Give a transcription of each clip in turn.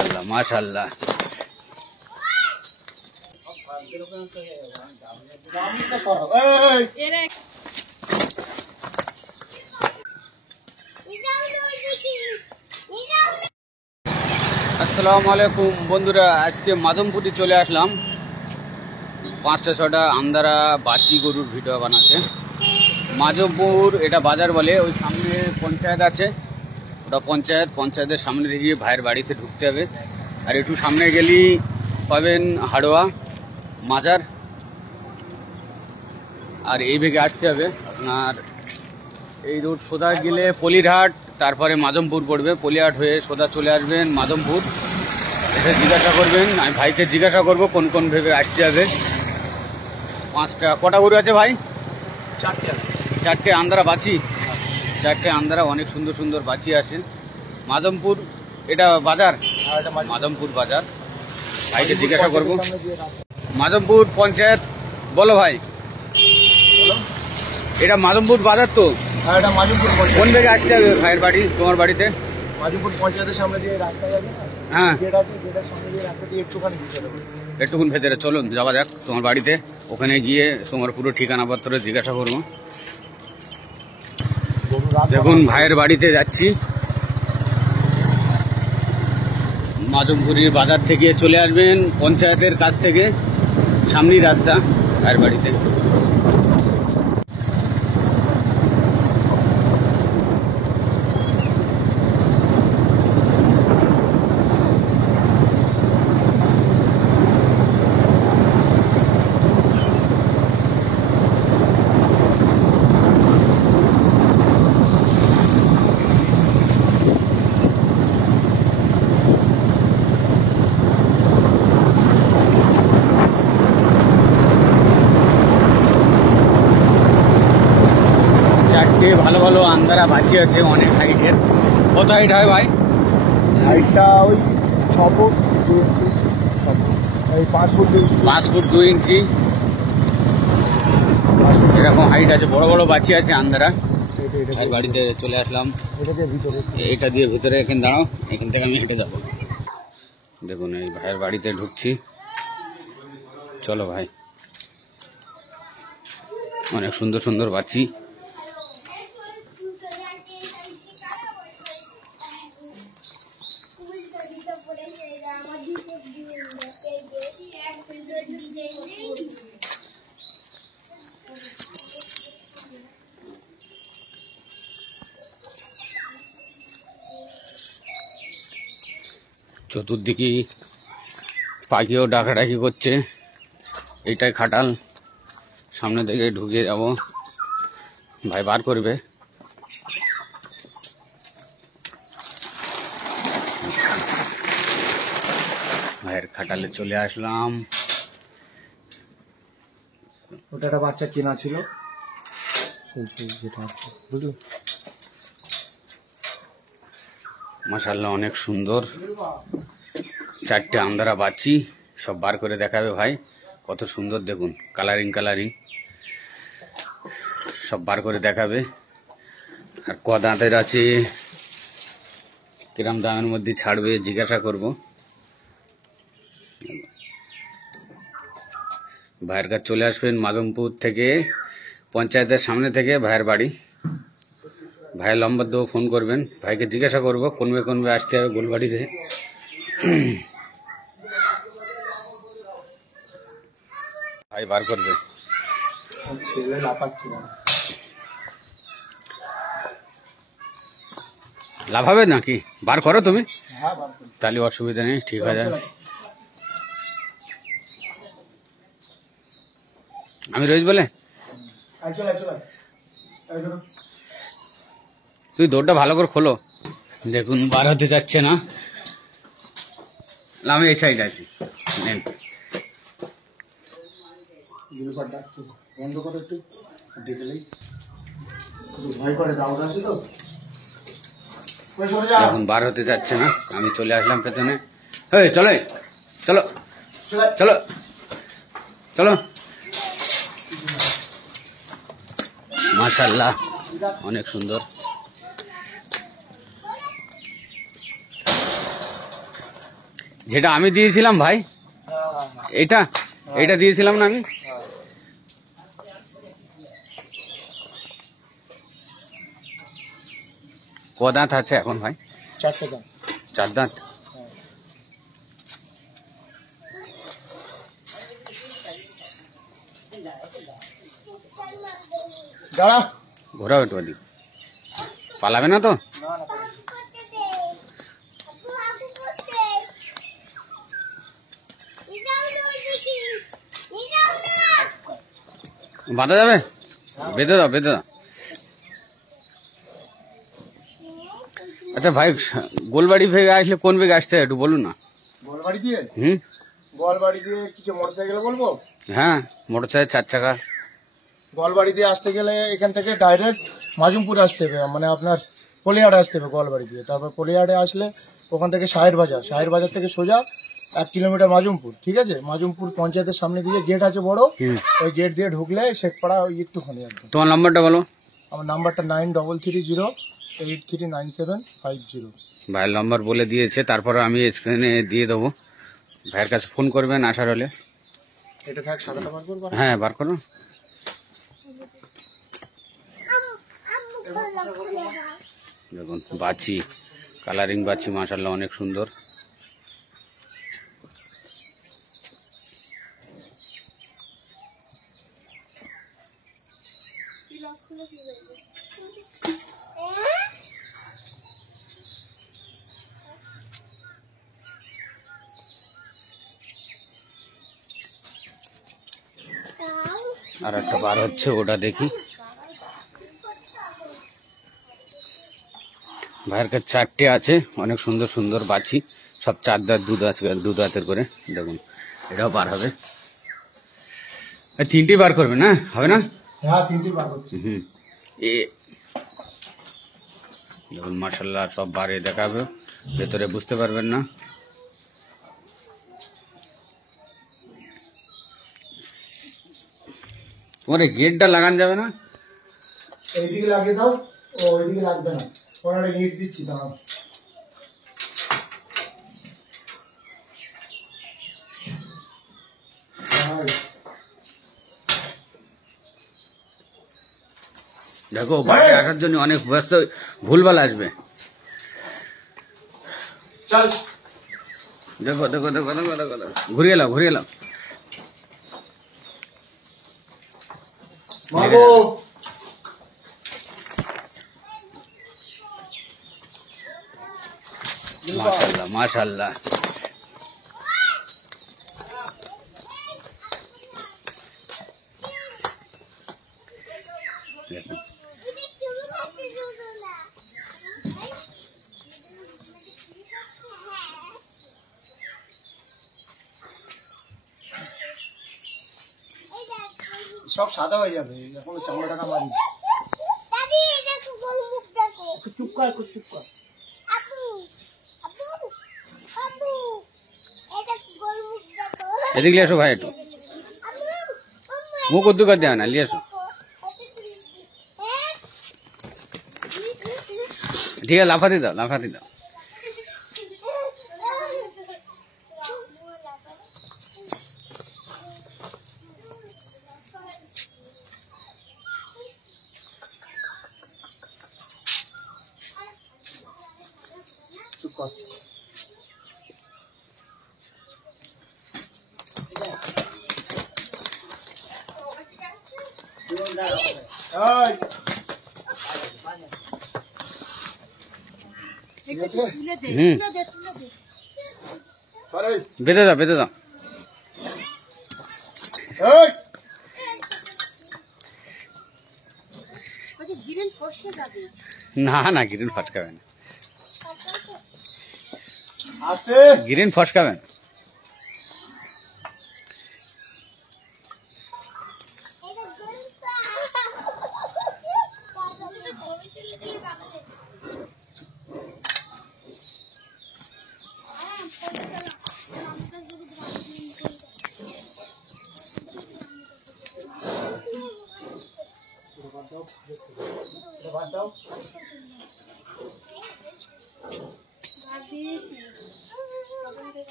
মাশাআল্লাহ। আসসালামু আলাইকুম বন্ধুরা, আজকে মাদমপুরে চলে আসলাম 5টা-6টা আমদারা বাচি গরুর ভিডিও বানাতে। মাদমপুর এটা বাজার বলে, ওই সামনে পঞ্চায়েত আছে, ওটা পঞ্চায়েতের সামনে থেকে ভাইয়ের বাড়িতে ঢুকতে হবে। আর একটু সামনে গেলেই পাবেন হাড়োয়া মাজার। আর এই বেগে আসতে হবে আপনার, এই রোড সোজা গেলে পলিরহাট, তারপরে মাদমপুর পড়বে। পলিরহাট হয়ে সোজা চলে আসবেন মাদমপুর, এসে জিজ্ঞাসা করবেন। আমি ভাইকে জিজ্ঞাসা করব কোন কোন ভেবে আসতে হবে। 5টা কটা গরু আছে ভাই? 4টে আন্দারা বাছি, 4টে আন্দারা, অনেক সুন্দর সুন্দর বাছি আছে। মাদমপুর এটা বাজার, মাদমপুর বাজার। ভাইকে জিজ্ঞাসা করব। মাদমপুর পঞ্চায়েত বলো ভাই, এটা মাদমপুর বাজার তো? এটা মাদমপুর কোন দিকে আসতে হবে ভাইয়ের বাড়ি? তোমার বাড়িতে মাদমপুর পঞ্চায়েতের সামনে দিয়ে রাস্তা যাবে না? হ্যাঁ, যেটার সামনে দিয়ে রাস্তা দিয়ে একটুখানি ভিতরে হবে। একটুকুন ভেতরে চলুন, যাওয়া যাক তোমার বাড়িতে। ওখানে গিয়ে তোমার পুরো ঠিকানাপত্র জিজ্ঞাসা করবো। দেখুন ভাইয়ের বাড়িতে যাচ্ছি। মাদমপুরের বাজার থেকে চলে আসবেন পঞ্চায়েতের কাছ থেকে, সামনেই রাস্তা ভাইয়ের বাড়িতে। ভালো ভালো আন্দারা বাঁচি আছে, অনেক হাইটের। কত হাইট হয় ভাই? হাইটটা ওই 6 ফুট 2 ইঞ্চি, 5 ফুট 2 ইঞ্চি, 5 ফুট 2 ইঞ্চি এরকম হাইট আছে। বড় বড় বাঁচি আছে আন্দারা। ভাইয়ের বাড়িতে চলে আসলাম। এটা দিয়ে ভিতরে এখানে দাঁড়াও, এখান থেকে আমি হেঁটে যাবো। দেখুন এই ভাইয়ের বাড়িতে ঢুকছি। চলো ভাই, অনেক সুন্দর সুন্দর বাঁচি। চতুর্দিকে পাখিও ডাকাডাকি করছে। এইটাই খাটাল, সামনে থেকে ঢুকে যাব। ভাই বার করবে। ভাইয়ের খাটালে চলে আসলাম। ওটা একটা বাচ্চা কেনা ছিল, যেটা বুঝলি। মাশাআল্লাহ, অনেক সুন্দর। 4টে আন্দারা বাচ্চি, সব বার করে দেখাবে ভাই। কত সুন্দর দেখুন, কালারিং কালারিং সব বার করে দেখাবে। আর ক দাঁতের আছে, কিরম দামের মধ্যে ছাড়বে জিজ্ঞাসা করব। ভাইয়ের কাছে চলে আসবেন মাদমপুর থেকে, পঞ্চায়েতের সামনে থেকে ভাইয়ের বাড়ি। ভাইয়ের নম্বর দেবো, ফোন করবেন। ভাইকে জিজ্ঞাসা করবো কোনবে আসতে হবে গোলবাড়িতে। ভাই বার করবে। লাভ হবে নাকি? বার করো তুমি, তাহলে অসুবিধা নেই, ঠিক আছে। আমি রোজ বলে তুই দৌড়টা ভালো করে খোলো। দেখুন বার হতে যাচ্ছে না, আমি এই সাইড আছি। এখন বার হতে যাচ্ছে না, আমি চলে আসলাম পেছনে। চলো চলো চলো চলো। মাশাআল্লাহ, অনেক সুন্দর। যেটা আমি দিয়েছিলাম ভাই, এটা এটা দিয়েছিলাম না আমি। ক দাঁত আছে এখন ভাই? 4টে দাম। 4 দাঁত। দাঁড়া। ঘোরাও একটু ওদিক, পালাবে না তো? বাঁধা যাবে? বেঁধে দাও, বেঁধে দাও। আচ্ছা ভাই, গোলবাড়ি ভেগে আসলে কোন বেগে আসতে হয় একটু বলুন না। গোয়ালবাড়ি দিয়ে? হুম, গোয়ালবাড়ি দিয়ে কিছু মোটরসাইকেলে বলবো? হ্যাঁ, মোটর সাইকেল 4 চাকা। গোয়ালবাড়ি দিয়ে আসতে গেলে এখান থেকে ডাইরেক্ট মাজুমপুর আসতে হবে, মানে আপনার কলিয়াড়ে আসতে হবে গোয়ালবাড়ি দিয়ে। তারপর কলিয়াড়ে আসলে ওখান থেকে শাহের বাজার থেকে সোজা 1 কিলোমিটার মাজুমপুর, ঠিক আছে? মাজুমপুর পঞ্চায়েতের সামনে দিয়ে গেট আছে বড়, ওই গেট দিয়ে ঢুকলে শেখপাড়া ওই একটুখানি একদম। তোমার নম্বরটা বলো। আমার নাম্বারটা 9330839750। ভাইয়ের নম্বর বলে দিয়েছে, তারপরে আমি স্ক্রিনে দিয়ে দেবো। ভাইয়ের কাছে ফোন করবেন আসার হলে। এটা থাক, সাদাটা বার করবো। হ্যাঁ, বার করো। দেখুন বাছি, কালারিং বাছি, মাশাআল্লাহ অনেক সুন্দর। আর একটা বার হচ্ছে, ওটা দেখি। ভাইয়ের কাছে 4টে আছে, অনেক সুন্দর সুন্দর বাছি, সব 4 দাঁত, 2 দাঁতের করে। দেখুন এটাও বার হবে। 3টে বার করবে না? হবে না? হ্যাঁ, 3টে বার করছি। হুম, এ দেখুন মাশাআল্লাহ সব বারে দেখাবে, ভেতরে বুঝতে পারবেন না। তোমার এই গেটটা লাগানো যাবে না? এইদিকে লাগিয়ে দাও, ও ওইদিকে লাগবে না। ওনারা ইট দিচ্ছি, দাঁড়াও। দেখো বাড়ি আসার জন্য অনেক ব্যস্ত, ভুলভাল আসবে। চল, দেখো দেখো দেখো দেখো দেখো দেখো, ঘুরিয়ে এলাও, ঘুরিয়ে এলাও। মাগো। মাশাআল্লাহ মাশাআল্লাহ। দেখুন সব সাদা হয়ে যাবে, এখনো চামড়াটা মারি। চুপ কর, চুপ কর। এদিকে নিয়ে এসো ভাই, একটু মুখ উদ্দু করে দেওয়া না, নিয়ে এসো। ঠিক আছে, লাফাতে দাও, লাফাতে দাও। চুপ কর। বেঁধে দাও, বেঁধে দাও। না না, গ্রিন ফটকাবে না, গ্রিন ফটকাবে না।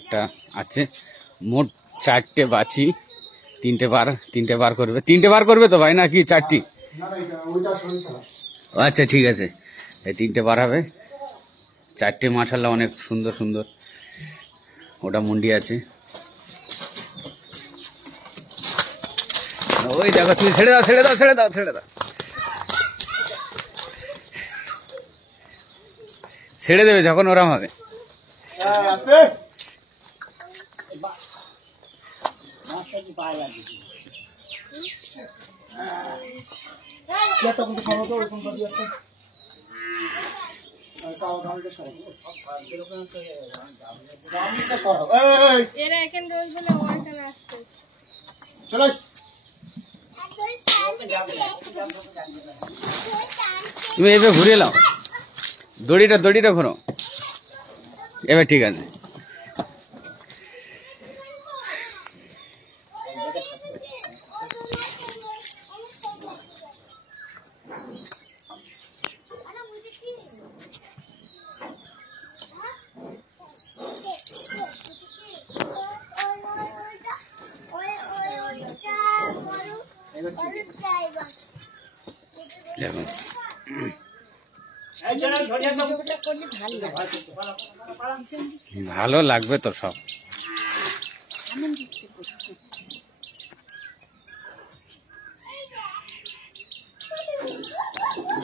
একটা আছে। মোট 4টে বাছি, 3টে বার করবে। 3টে বার করবে তো ভাই, নাকি 4টি? আচ্ছা ঠিক আছে, এই 3টে বার হবে। 4টে মাশাআল্লাহ অনেক সুন্দর সুন্দর। ওটা মুন্ডি আছে। ওই দেখো, তুমি ছেড়ে দাও ছেড়ে দাও ছেড়ে দাও ছেড়ে দাও, ছেড়ে দেবে যখন ওরম হবে। এরা এখানে রোজ বলে ওখানে আসছে। চলো তুমি এবার ঘুরে এলাও, দড়িটা ঘোরো। এবার ঠিক আছে। দেখুন ভালো লাগবে তো সব।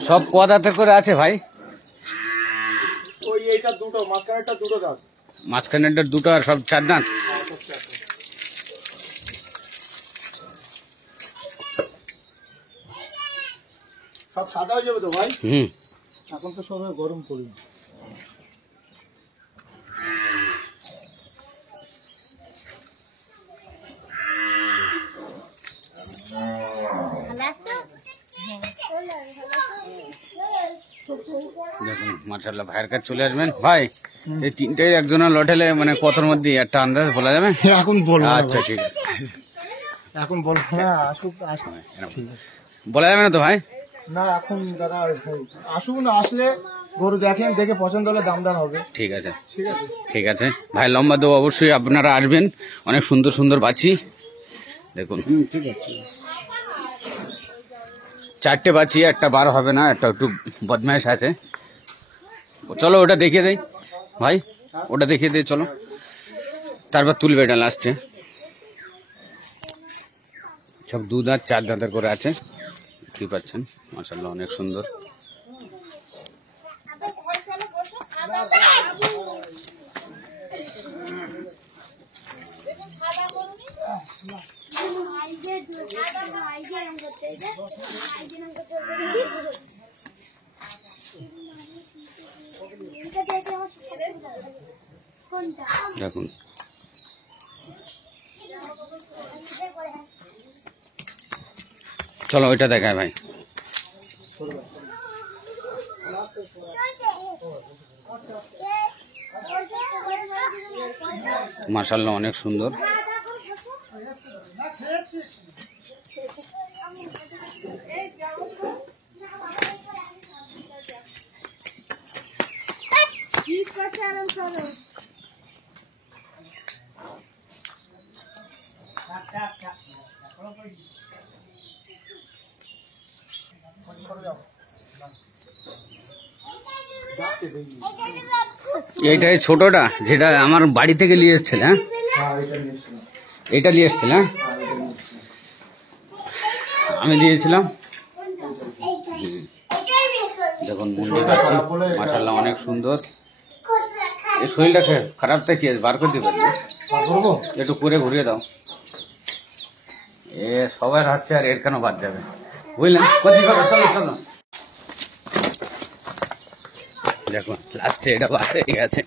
সব ক দাঁতের করে আছে ভাই? ওই এইটা দুটো, মাঝখানেরটা দুটো দাঁত। মাঝখানেরটা দুটো, আর সব 4 দাঁত। সব সাদা হয়ে যাবে তো ভাই? হুম, এখন তো সবাই গরম করি। দেখুন মাশাআল্লাহ ভাইয়ের কাছে চলে আসবেন। ভাই এই 3টাই একজনের লটেলে মানে কতর মধ্যে একটা আন্দাজ বলা যাবে? এখন বলবো না আচ্ছা ভাই। ঠিক আছে, এখন বলবো না, আসুক আসুক। ঠিক আছে। বলা যাবে না তো ভাই? না এখন দাদা আসুক না, আসলে গরু দেখেন, দেখে পছন্দ হলে দাম দাম হবে। ঠিক আছে ঠিক আছে। ঠিক আছে ভাই, লম্বা দেবো অবশ্যই, আপনারা আসবেন। অনেক সুন্দর সুন্দর বাছি দেখুন। ঠিক আছে। 4টে বাছি, একটা বার হবে না, একটা একটু বদমাইশ আছে। চলো ওটা দেখিয়ে দেই ভাই, ওটা দেখিয়ে দেই চলো, তারপর তুলবে এটা লাস্টে। সব 2 দাঁত 4 দাঁতের করে আছে, কি পাচ্ছেন মাশাআল্লাহ অনেক সুন্দর। দেখুন চলো ওইটা দেখায় ভাই। মাশাআল্লাহ অনেক সুন্দর। এইটাই ছোটটা যেটা আমার বাড়ি থেকে নিয়ে এসেছিল। হ্যাঁ এটা নিয়ে এসেছিল, হ্যাঁ আমি দিয়েছিলাম। দেখুন মুন্ডি পাচ্ছি মাশাআল্লাহ অনেক সুন্দর। এই শরীরটা খারাপ থেকে বার করে দিবে, একটু করে ঘুরিয়ে দাও। এ সবার হচ্ছে, আর এর কেন বাদ যাবে বুঝলেন? কোথায় করো, চলো চলো। দেখুন লাস্টে এটা বার হয়ে গেছে।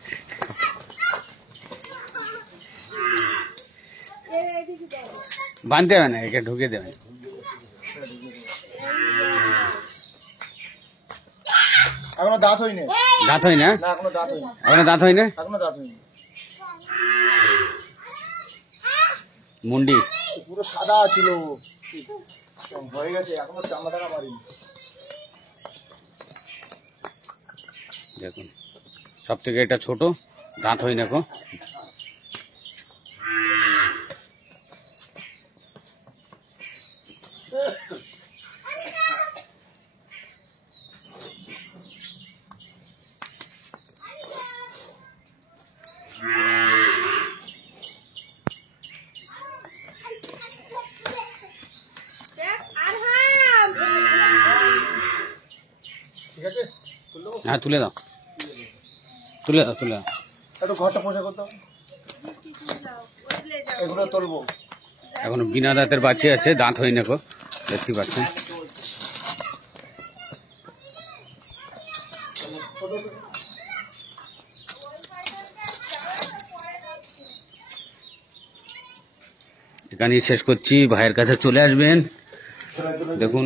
বাঁধতে হবে না, একে ঢুকে দেবে। এখনো দাঁত হয়নি। দাঁত হয় না? না এখনো দাঁত হয়নি। এখনো দাঁত হয় না? এখনো দাঁত হয়নি। মুন্ডি পুরো সাদা ছিল, হয়ে গেছে, এখনো চামড়া টাকা মারিনি। দেখুন সব থেকে এটা ছোট, দাঁত হয় না কো। হ্যাঁ তুলে দাও, তুলে দাও, তুলে দাও। একটু ঘরটা পোষা করতে হবে। এগুলো তুলবো। এখনো বিনা দাঁতের বাচ্চা আছে, দাঁত হয়নি কো, দেখতে পাচ্ছেন। এখানেই শেষ করছি, ভাইয়ের কাছে চলে আসবেন। দেখুন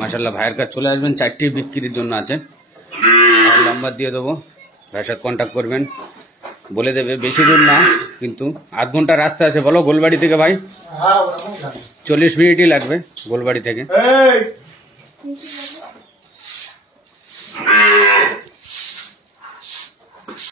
মাশাল্লাহ ভাইয়ের কাছে চলে আসবেন, 4টি বিক্রির জন্য আছে। আর নাম্বার দিয়ে দেবো, ভাইয়ের সাথে কন্ট্যাক্ট করবেন, বলে দেবে। বেশি দূর না, কিন্তু আধ ঘন্টা রাস্তা আছে। বলো গোলবাড়ি থেকে ভাই হ্যাঁ ওরকমই জানি। 40 মিনিটই লাগবে গোলবাড়ি থেকে। এই